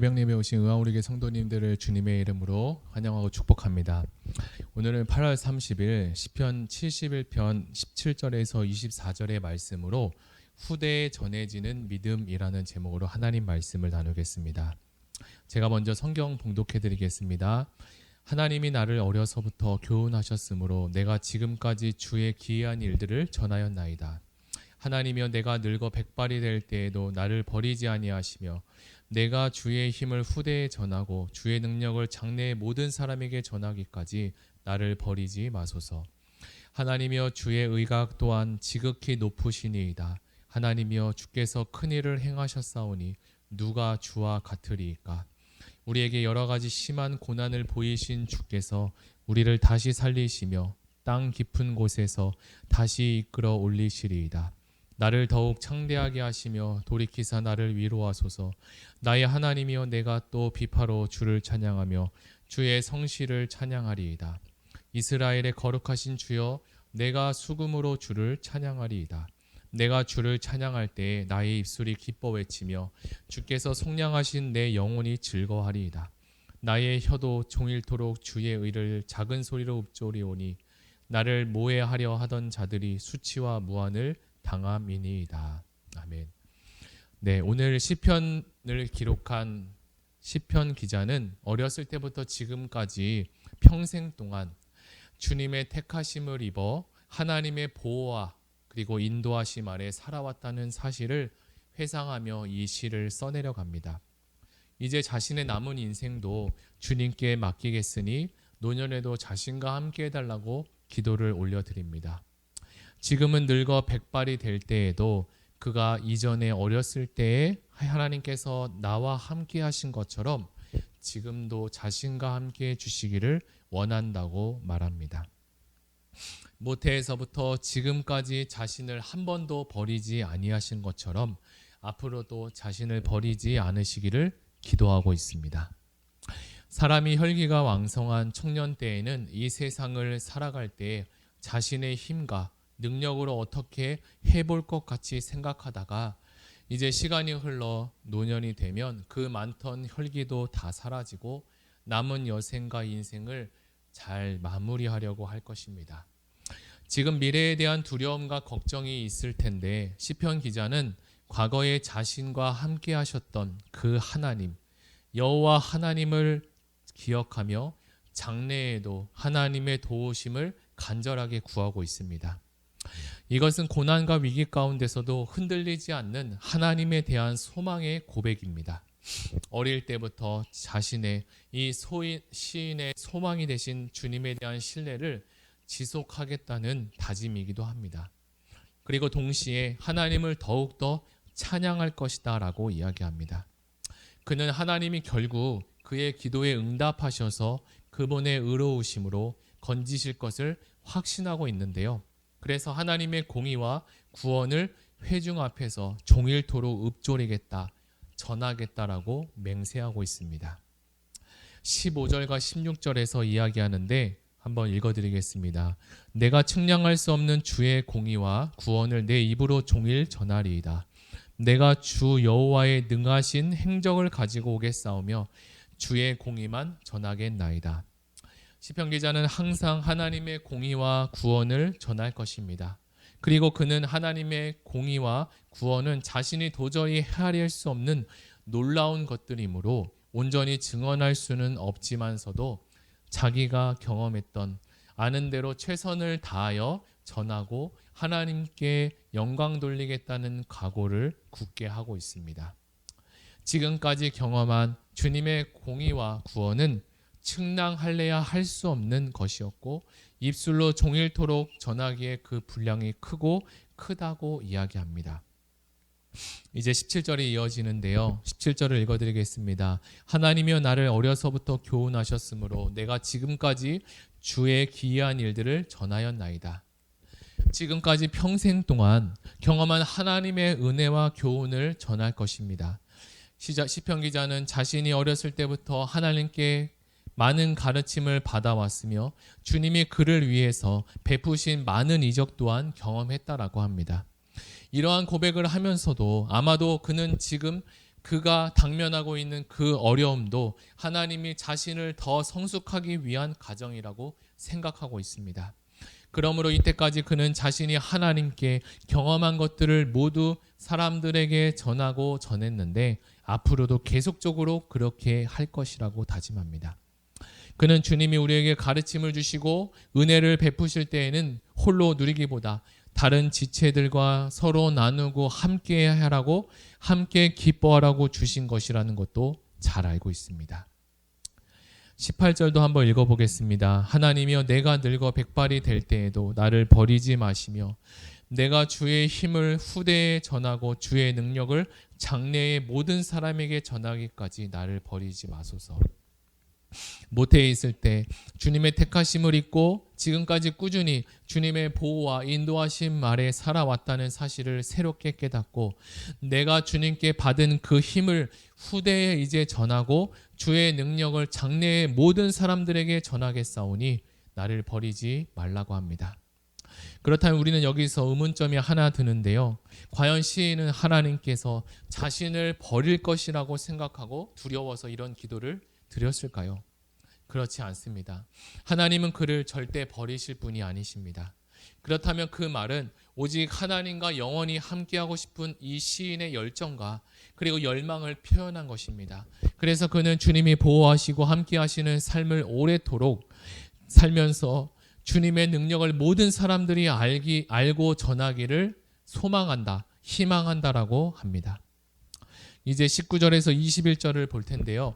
새벽 예배 오신 의아우리교 성도님들을 주님의 이름으로 환영하고 축복합니다. 오늘은 8월 30일 시편 71편 17절에서 24절의 말씀으로 후대에 전해지는 믿음이라는 제목으로 하나님 말씀을 나누겠습니다. 제가 먼저 성경 봉독해 드리겠습니다. 하나님이 나를 어려서부터 교훈하셨으므로 내가 지금까지 주의 기이한 일들을 전하였나이다. 하나님이여, 내가 늙어 백발이 될 때에도 나를 버리지 아니하시며 내가 주의 힘을 후대에 전하고 주의 능력을 장래의 모든 사람에게 전하기까지 나를 버리지 마소서. 하나님이여, 주의 의각 또한 지극히 높으시니이다. 하나님이여, 주께서 큰 일을 행하셨사오니 누가 주와 같으리이까. 우리에게 여러 가지 심한 고난을 보이신 주께서 우리를 다시 살리시며 땅 깊은 곳에서 다시 이끌어 올리시리이다. 나를 더욱 창대하게 하시며 돌이키사 나를 위로하소서. 나의 하나님이여, 내가 또 비파로 주를 찬양하며 주의 성실을 찬양하리이다. 이스라엘의 거룩하신 주여, 내가 수금으로 주를 찬양하리이다. 내가 주를 찬양할 때에 나의 입술이 기뻐 외치며 주께서 속량하신 내 영혼이 즐거워하리이다. 나의 혀도 종일토록 주의 의를 작은 소리로 읊조리오니 나를 모해하려 하던 자들이 수치와 무한을 당함이니이다. 아멘. 네, 오늘 시편을 기록한 시편 기자는 어렸을 때부터 지금까지 평생 동안 주님의 택하심을 입어 하나님의 보호와 그리고 인도하심 아래 살아왔다는 사실을 회상하며 이 시를 써내려 갑니다. 이제 자신의 남은 인생도 주님께 맡기겠으니 노년에도 자신과 함께 해달라고 기도를 올려드립니다. 지금은 늙어 백발이 될 때에도 그가 이전에 어렸을 때에 하나님께서 나와 함께 하신 것처럼 지금도 자신과 함께 해주시기를 원한다고 말합니다. 모태에서부터 지금까지 자신을 한 번도 버리지 아니하신 것처럼 앞으로도 자신을 버리지 않으시기를 기도하고 있습니다. 사람이 혈기가 왕성한 청년 때에는 이 세상을 살아갈 때 자신의 힘과 능력으로 어떻게 해볼 것 같이 생각하다가 이제 시간이 흘러 노년이 되면 그 많던 혈기도 다 사라지고 남은 여생과 인생을 잘 마무리하려고 할 것입니다. 지금 미래에 대한 두려움과 걱정이 있을 텐데 시편 기자는 과거에 자신과 함께 하셨던 그 하나님, 여호와 하나님을 기억하며 장래에도 하나님의 도우심을 간절하게 구하고 있습니다. 이것은 고난과 위기 가운데서도 흔들리지 않는 하나님에 대한 소망의 고백입니다. 어릴 때부터 자신의 이 시인의 소망이 되신 주님에 대한 신뢰를 지속하겠다는 다짐이기도 합니다. 그리고 동시에 하나님을 더욱더 찬양할 것이다 라고 이야기합니다. 그는 하나님이 결국 그의 기도에 응답하셔서 그분의 의로우심으로 건지실 것을 확신하고 있는데요. 그래서 하나님의 공의와 구원을 회중 앞에서 종일토록 읊조리겠다, 전하겠다라고 맹세하고 있습니다. 15절과 16절에서 이야기하는데 한번 읽어드리겠습니다. 내가 측량할 수 없는 주의 공의와 구원을 내 입으로 종일 전하리이다. 내가 주 여호와의 능하신 행적을 가지고 오겠사오며 주의 공의만 전하겠나이다. 시편 기자는 항상 하나님의 공의와 구원을 전할 것입니다. 그리고 그는 하나님의 공의와 구원은 자신이 도저히 헤아릴 수 없는 놀라운 것들이므로 온전히 증언할 수는 없지만서도 자기가 경험했던 아는 대로 최선을 다하여 전하고 하나님께 영광 돌리겠다는 각오를 굳게 하고 있습니다. 지금까지 경험한 주님의 공의와 구원은 측량할래야 할 수 없는 것이었고 입술로 종일토록 전하기에 그 분량이 크다고 이야기합니다. 이제 17절이 이어지는데요. 17절을 읽어드리겠습니다. 하나님이여, 나를 어려서부터 교훈하셨으므로 내가 지금까지 주의 기이한 일들을 전하였나이다. 지금까지 평생 동안 경험한 하나님의 은혜와 교훈을 전할 것입니다. 시편 기자는 자신이 어렸을 때부터 하나님께 많은 가르침을 받아왔으며 주님이 그를 위해서 베푸신 많은 이적 또한 경험했다라고 합니다. 이러한 고백을 하면서도 아마도 그는 지금 그가 당면하고 있는 그 어려움도 하나님이 자신을 더 성숙하기 위한 과정이라고 생각하고 있습니다. 그러므로 이때까지 그는 자신이 하나님께 경험한 것들을 모두 사람들에게 전하고 전했는데 앞으로도 계속적으로 그렇게 할 것이라고 다짐합니다. 그는 주님이 우리에게 가르침을 주시고 은혜를 베푸실 때에는 홀로 누리기보다 다른 지체들과 서로 나누고 함께 하라고, 함께 기뻐하라고 주신 것이라는 것도 잘 알고 있습니다. 18절도 한번 읽어보겠습니다. 하나님이여, 내가 늙어 백발이 될 때에도 나를 버리지 마시며 내가 주의 힘을 후대에 전하고 주의 능력을 장래의 모든 사람에게 전하기까지 나를 버리지 마소서. 모태에 있을 때 주님의 택하심을 잊고 지금까지 꾸준히 주님의 보호와 인도하심 아래 살아왔다는 사실을 새롭게 깨닫고 내가 주님께 받은 그 힘을 후대에 이제 전하고 주의 능력을 장래의 모든 사람들에게 전하겠사오니 나를 버리지 말라고 합니다. 그렇다면 우리는 여기서 의문점이 하나 드는데요. 과연 시인은 하나님께서 자신을 버릴 것이라고 생각하고 두려워서 이런 기도를 드렸을까요? 그렇지 않습니다. 하나님은 그를 절대 버리실 분이 아니십니다. 그렇다면 그 말은 오직 하나님과 영원히 함께하고 싶은 이 시인의 열정과 그리고 열망을 표현한 것입니다. 그래서 그는 주님이 보호하시고 함께하시는 삶을 오래도록 살면서 주님의 능력을 모든 사람들이 알고 전하기를 소망한다, 희망한다라고 합니다. 이제 19절에서 21절을 볼 텐데요.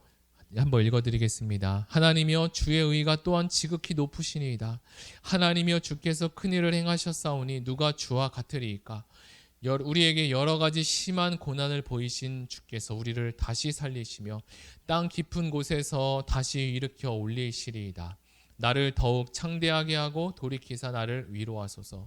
한번 읽어드리겠습니다. 하나님이여, 주의 의가 또한 지극히 높으시니이다. 하나님이여, 주께서 큰일을 행하셨사오니 누가 주와 같으리이까. 우리에게 여러 가지 심한 고난을 보이신 주께서 우리를 다시 살리시며 땅 깊은 곳에서 다시 일으켜 올리시리이다. 나를 더욱 창대하게 하고 돌이키사 나를 위로하소서.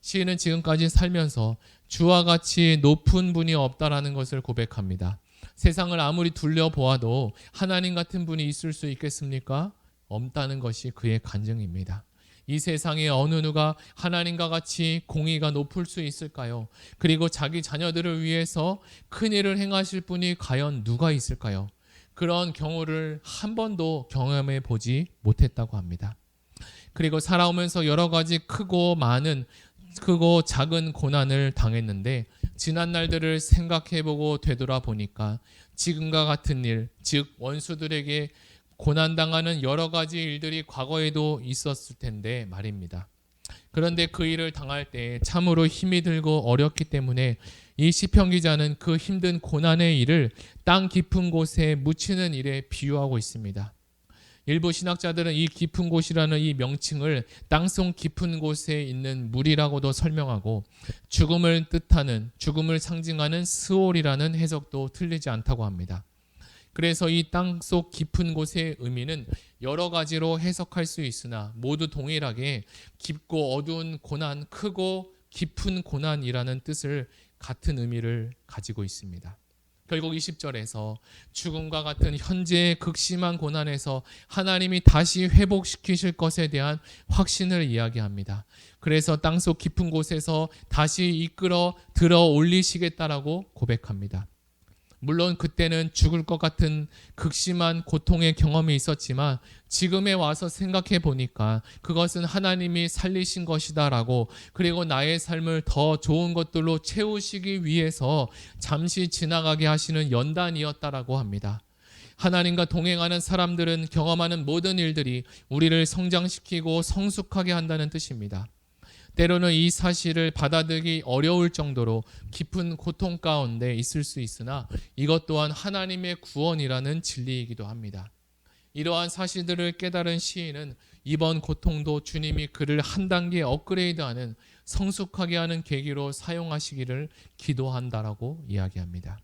시인은 지금까지 살면서 주와 같이 높은 분이 없다라는 것을 고백합니다. 세상을 아무리 둘러보아도 하나님 같은 분이 있을 수 있겠습니까? 없다는 것이 그의 간증입니다. 이 세상에 어느 누가 하나님과 같이 공의가 높을 수 있을까요? 그리고 자기 자녀들을 위해서 큰일을 행하실 분이 과연 누가 있을까요? 그런 경우를 한 번도 경험해 보지 못했다고 합니다. 그리고 살아오면서 여러 가지 크고 작은 고난을 당했는데 지난 날들을 생각해보고 되돌아보니까 지금과 같은 일, 즉 원수들에게 고난당하는 여러 가지 일들이 과거에도 있었을 텐데 말입니다. 그런데 그 일을 당할 때 참으로 힘이 들고 어렵기 때문에 이 시편 기자는 그 힘든 고난의 일을 땅 깊은 곳에 묻히는 일에 비유하고 있습니다. 일부 신학자들은 이 깊은 곳이라는 이 명칭을 땅속 깊은 곳에 있는 물이라고도 설명하고 죽음을 상징하는 스올이라는 해석도 틀리지 않다고 합니다. 그래서 이 땅속 깊은 곳의 의미는 여러 가지로 해석할 수 있으나 모두 동일하게 깊고 어두운 고난, 크고 깊은 고난이라는 뜻을 같은 의미를 가지고 있습니다. 결국 20절에서 죽음과 같은 현재의 극심한 고난에서 하나님이 다시 회복시키실 것에 대한 확신을 이야기합니다. 그래서 땅속 깊은 곳에서 다시 이끌어 들어 올리시겠다라고 고백합니다. 물론 그때는 죽을 것 같은 극심한 고통의 경험이 있었지만 지금에 와서 생각해 보니까 그것은 하나님이 살리신 것이다라고, 그리고 나의 삶을 더 좋은 것들로 채우시기 위해서 잠시 지나가게 하시는 연단이었다라고 합니다. 하나님과 동행하는 사람들은 경험하는 모든 일들이 우리를 성장시키고 성숙하게 한다는 뜻입니다. 때로는 이 사실을 받아들이기 어려울 정도로 깊은 고통 가운데 있을 수 있으나 이것 또한 하나님의 구원이라는 진리이기도 합니다. 이러한 사실들을 깨달은 시인은 이번 고통도 주님이 그를 한 단계 업그레이드하는 성숙하게 하는 계기로 사용하시기를 기도한다라고 이야기합니다.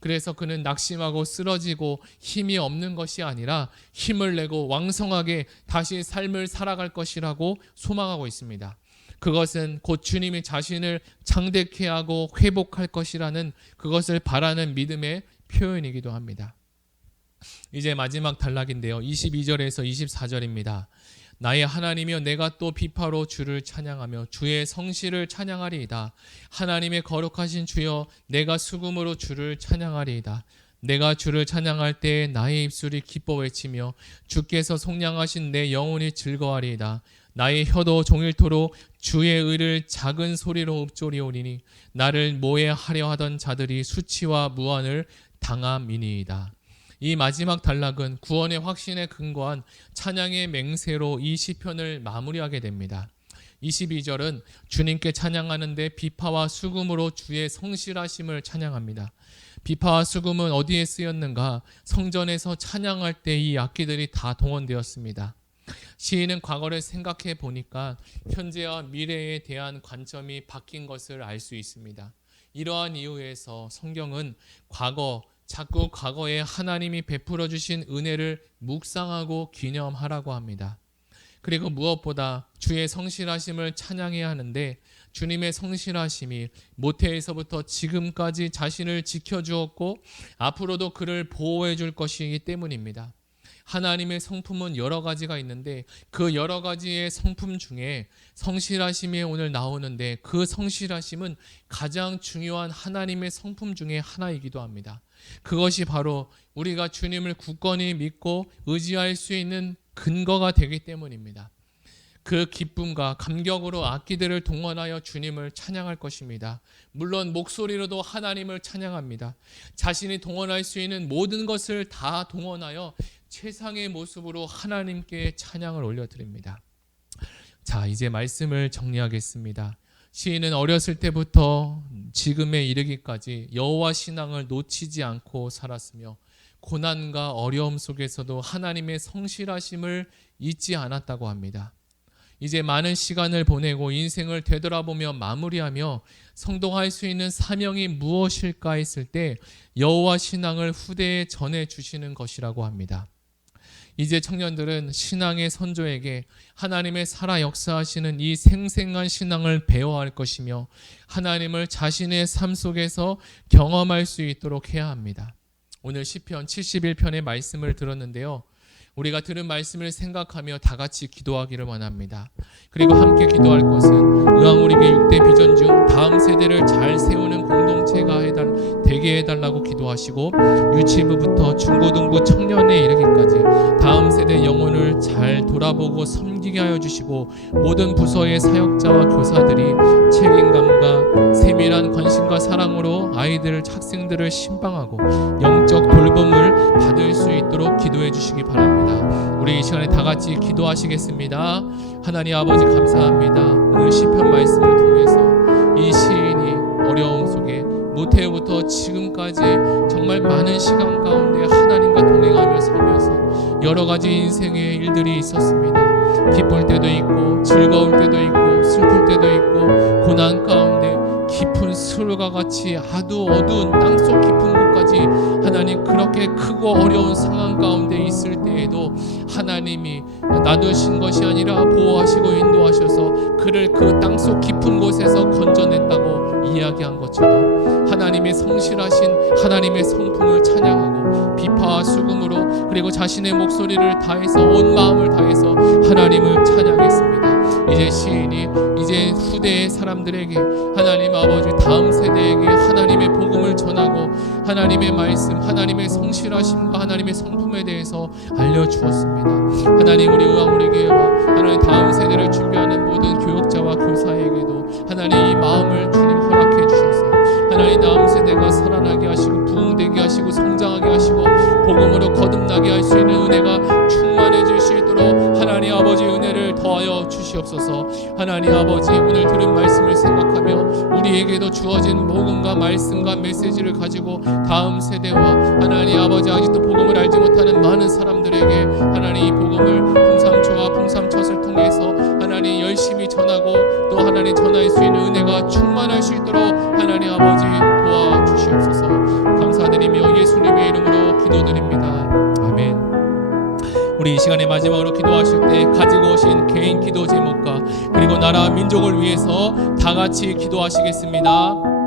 그래서 그는 낙심하고 쓰러지고 힘이 없는 것이 아니라 힘을 내고 왕성하게 다시 삶을 살아갈 것이라고 소망하고 있습니다. 그것은 곧 주님이 자신을 창대케 하고 회복할 것이라는 그것을 바라는 믿음의 표현이기도 합니다. 이제 마지막 단락인데요. 22절에서 24절입니다. 나의 하나님이여 내가 또 비파로 주를 찬양하며 주의 성실을 찬양하리이다. 하나님의 거룩하신 주여 내가 수금으로 주를 찬양하리이다. 내가 주를 찬양할 때에 나의 입술이 기뻐 외치며 주께서 속량하신 내 영혼이 즐거워하리이다. 나의 혀도 종일토록 주의 의를 작은 소리로 읊조리오리니 나를 모해하려 하던 자들이 수치와 무한을 당함이니이다. 이 마지막 단락은 구원의 확신에 근거한 찬양의 맹세로 이 시편을 마무리하게 됩니다. 22절은 주님께 찬양하는데 비파와 수금으로 주의 성실하심을 찬양합니다. 비파와 수금은 어디에 쓰였는가? 성전에서 찬양할 때 이 악기들이 다 동원되었습니다. 시인은 과거를 생각해 보니까 현재와 미래에 대한 관점이 바뀐 것을 알 수 있습니다. 이러한 이유에서 성경은 자꾸 과거에 하나님이 베풀어 주신 은혜를 묵상하고 기념하라고 합니다. 그리고 무엇보다 주의 성실하심을 찬양해야 하는데 주님의 성실하심이 모태에서부터 지금까지 자신을 지켜주었고 앞으로도 그를 보호해 줄 것이기 때문입니다. 하나님의 성품은 여러 가지가 있는데 그 여러 가지의 성품 중에 성실하심이 오늘 나오는데 그 성실하심은 가장 중요한 하나님의 성품 중에 하나이기도 합니다. 그것이 바로 우리가 주님을 굳건히 믿고 의지할 수 있는 근거가 되기 때문입니다. 그 기쁨과 감격으로 악기들을 동원하여 주님을 찬양할 것입니다. 물론 목소리로도 하나님을 찬양합니다. 자신이 동원할 수 있는 모든 것을 다 동원하여 최상의 모습으로 하나님께 찬양을 올려드립니다. 자, 이제 말씀을 정리하겠습니다. 시인은 어렸을 때부터 지금에 이르기까지 여호와 신앙을 놓치지 않고 살았으며 고난과 어려움 속에서도 하나님의 성실하심을 잊지 않았다고 합니다. 이제 많은 시간을 보내고 인생을 되돌아보며 마무리하며 성동할 수 있는 사명이 무엇일까 했을 때 여호와 신앙을 후대에 전해주시는 것이라고 합니다. 이제 청년들은 신앙의 선조에게 하나님의 살아 역사하시는 이 생생한 신앙을 배워야 할 것이며 하나님을 자신의 삶 속에서 경험할 수 있도록 해야 합니다. 오늘 시편 71편의 말씀을 들었는데요. 우리가 들은 말씀을 생각하며 다 같이 기도하기를 원합니다. 그리고 함께 기도할 것은 의왕우리교회 6대 비전 중 다음 세대를 잘 세우는 공동체가 되게 해달라고 기도하시고 유치부부터 중고등부 청년에 이르기까지 다음 세대 영혼을 잘 돌아보고 섬기게 하여 주시고 모든 부서의 사역자와 교사들이 책임감과 세밀한 관심과 사랑으로 학생들을 신방하고 영적 돌봄을 받을 수 있도록 기도해 주시기 바랍니다. 우리 이 시간에 다 같이 기도하시겠습니다. 하나님 아버지 감사합니다. 오늘 시편 말씀을 통해서 이 시인이 어려움 속에 모태부터 지금까지 정말 많은 시간 가운데 하나님과 동행하며 살면서 여러 가지 인생의 일들이 있었습니다. 기쁠 때도 있고 즐거울 때도 있고 슬플 때도 있고 고난 가운데 깊은 수로가 같이 아주 어두운 땅속 깊은 곳까지 하나님 그렇게 크고 어려운 상황 가운데 있을 때에도 하나님이 놔두신 것이 아니라 보호하시고 인도하셔서 그를 그 땅속 깊은 곳에서 건져냈다고 이야기한 것처럼 하나님의 성실하신 하나님의 성품을 찬양하고 비파와 수금으로 그리고 자신의 목소리를 다해서 온 마음을 다해서 하나님을 찬양했습니다. 이제 시인이 이제 후대의 사람들에게 하나님 아버지 다음 세대에게 하나님의 복음을 전하고 하나님의 말씀 하나님의 성실하심과 하나님의 성품에 대해서 알려주었습니다. 하나님 우리 의왕우리교회와 하나님 다음 세대를 준비하는 모든 교육자와 교사에게도 하나님 이 마음을 주님 허락해 주셔서 하나님 다음 세대가 살아나게 하시고 부흥되게 하시고 성장하게 하시고 복음으로 거듭나게 할 수 있는 은혜가 충만해질 수 있도록 하나님 아버지 은혜를 더하여 주시옵소서. 하나님 아버지 오늘 들은 말씀을 생각하며 우리에게도 주어진 복음과 말씀과 메시지를 가지고 다음 세대와 하나님 아버지 아직도 복음을 알지 못하는 많은 사람들에게 하나님 이 복음을 풍삼초와 풍삼첫 통해서 하나님 열심히 전하고 또 하나님 전할 수 있는 은혜가 충만할 수 있도록 하나님 아버지 도와주시옵소서. 감사드리며 예수님의 이름으로 기도드립니다. 아멘. 우리 이 시간에 마지막으로 기도하실 때 가지고 오신 개인 기도 제목과 그리고 나라 민족을 위해서 다 같이 기도하시겠습니다.